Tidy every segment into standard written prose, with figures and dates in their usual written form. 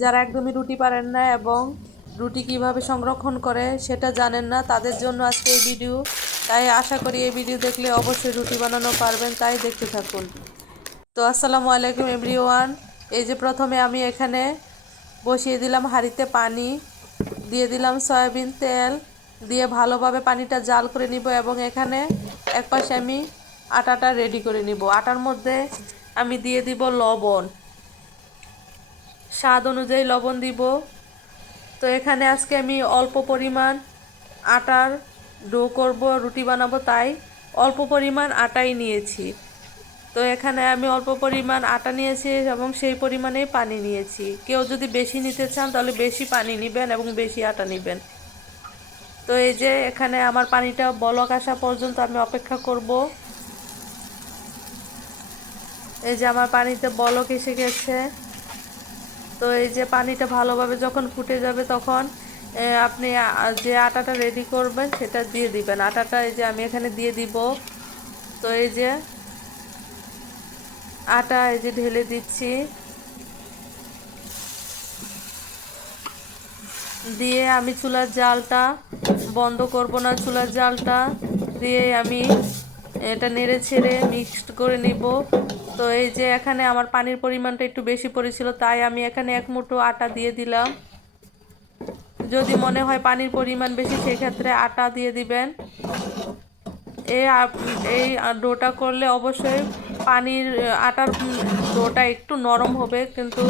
যারা একদমই রুটি পারেন না এবং রুটি কিভাবে সংরক্ষণ করে সেটা জানেন না, তাদের জন্য আজকে এই ভিডিও। তাই আশা করি এই ভিডিও দেখলে অবশ্যই রুটি বানানো পারবেন, তাই দেখতে থাকুন। তো আসসালামু আলাইকুম এভরিওয়ান। এই যে প্রথমে আমি এখানে বসিয়ে দিলাম হাঁড়িতে পানি, দিয়ে দিলাম সয়াবিন তেল, দিয়ে ভালোভাবে পানিটা জাল করে নিব এবং এখানে একপাশে আমি আটাটা রেডি করে নিব। আটার মধ্যে আমি দিয়ে দিব লবণ, স্বাদ অনুযায়ী লবণ দিব। তো এখানে আজকে আমি অল্প পরিমাণ আটার ডো করব, রুটি বানাবো, তাই অল্প পরিমাণ আটাই নিয়েছি। তো এখানে আমি অল্প পরিমাণ আটা নিয়েছি এবং সেই পরিমাণেই পানি নিয়েছি। কেউ যদি বেশি নিতে চান তাহলে বেশি পানি নেবেন এবং বেশি আটা নেবেন। তো এই যে এখানে আমার পানিটা বলক আসা পর্যন্ত আমি অপেক্ষা করব। এই যে আমার পানিতে বলক এসে গেছে। তো এই যে পানিটা ভালোভাবে যখন ফুটে যাবে তখন আপনি যে আটাটা রেডি করবেন সেটা দিয়ে দিবেন। আটাটা এই যে আমি এখানে দিয়ে দিব। তো এই যে আটা এই যে ঢেলে দিচ্ছি, দিয়ে আমি চুলার জালটা বন্ধ করব না। চুলার জালটা দিয়ে আমি এটা নেড়ে ছেড়ে মিক্সড করে নিব। তো এই যে এখানে আমার পানির পরিমাণটা একটু বেশি পড়েছিল, তাই আমি এখানে এক মুঠো আটা দিয়ে দিলাম। যদি মনে হয় পানির পরিমাণ বেশি সেক্ষেত্রে আটা দিয়ে দিবেন। এই ডোটা করলে অবশ্যই পানির আটার ডোটা একটু নরম হবে, কিন্তু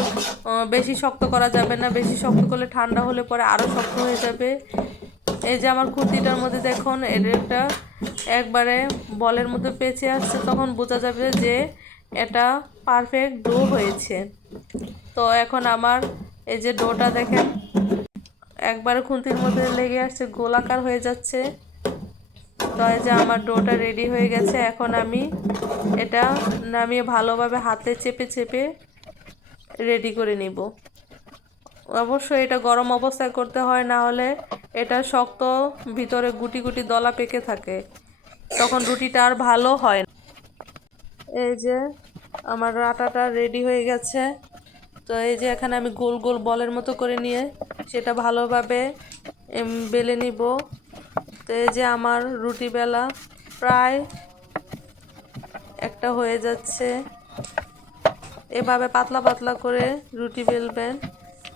বেশি শক্ত করা যাবে না। বেশি শক্ত করলে ঠান্ডা হলে পরে আরও শক্ত হয়ে যাবে। এই যে আমার খুন্তিটার মধ্যে দেখুন এটা একবারে বলের মধ্যে পেঁচে আসছে, তখন বোঝা যাবে যে এটা পারফেক্ট ডো হয়েছে। তো এখন আমার এই যে ডোটা দেখেন একবারে খুন্তির মধ্যে লেগে আসছে, গোলাকার হয়ে যাচ্ছে। তো এই যে আমার ডোটা রেডি হয়ে গেছে। এখন আমি এটা নামিয়ে ভালোভাবে হাতে চেপে চেপে রেডি করে নিব। অবশ্যই এটা গরম অবস্থায় করতে হয়, না হলে এটা শক্ত, ভিতরে গুটি গুটি দলা পেকে থাকে, তখন রুটিটা আর ভালো হয় না। এই যে আমার আটাটা রেডি হয়ে গেছে। তো এই যে এখানে আমি গোল গোল বলের মতো করে নিয়ে সেটা ভালোভাবে বেলে নিব। তো এই যে আমার রুটি বেলা প্রায় একটা হয়ে যাচ্ছে। এভাবে পাতলা পাতলা করে রুটি বেলবেন।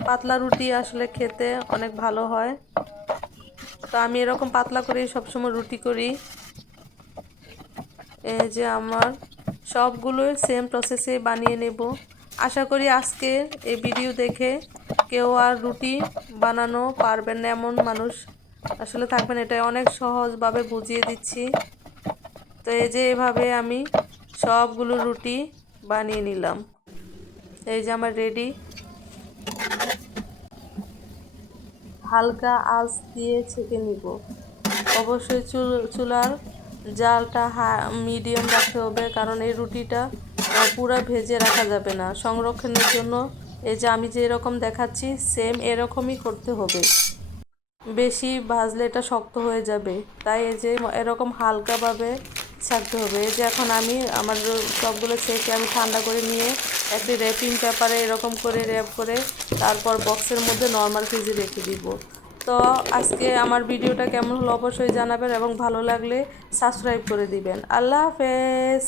পাতলা রুটি আসলে খেতে অনেক ভালো হয়। তো আমি এরকম পাতলা করেই সবসময় রুটি করি। এই যে আমার সবগুলো সেম প্রসেসে বানিয়ে নেব। আশা করি আজকে এই ভিডিও দেখে কেউ আর রুটি বানানো পারবেন না এমন মানুষ আসলে থাকবেন। এটা অনেক সহজভাবে বুঝিয়ে দিচ্ছি। তো এই যে এভাবে আমি সবগুলো রুটি বানিয়ে নিলাম। এই যে আমার রেডি। হালকা আঁচ দিয়ে ছেঁকে নিব। অবশ্যই চুলার জালটা মিডিয়াম রাখতে হবে, কারণ এই রুটিটা পুরো ভেজে রাখা যাবে না। সংরক্ষণের জন্য এই যে আমি যে এরকম দেখাচ্ছি সেম এরকমই করতে হবে। বেশি ভাজলে এটা শক্ত হয়ে যাবে, তাই এই যে এরকম হালকাভাবে ছাড়তে হবে। এই যে এখন আমি আমার সবগুলো ছেঁকে আমি ঠান্ডা করে নিয়ে একটি র্যাপিং পেপারে এরকম করে র্যাপ করে তারপর বক্সের মধ্যে নর্মাল ফ্রিজে রেখে দিব। তো আজকে আমার ভিডিওটা কেমন হলো অবশ্যই জানাবেন এবং ভালো লাগলে সাবস্ক্রাইব করে দিবেন। আল্লাহ হাফেজ।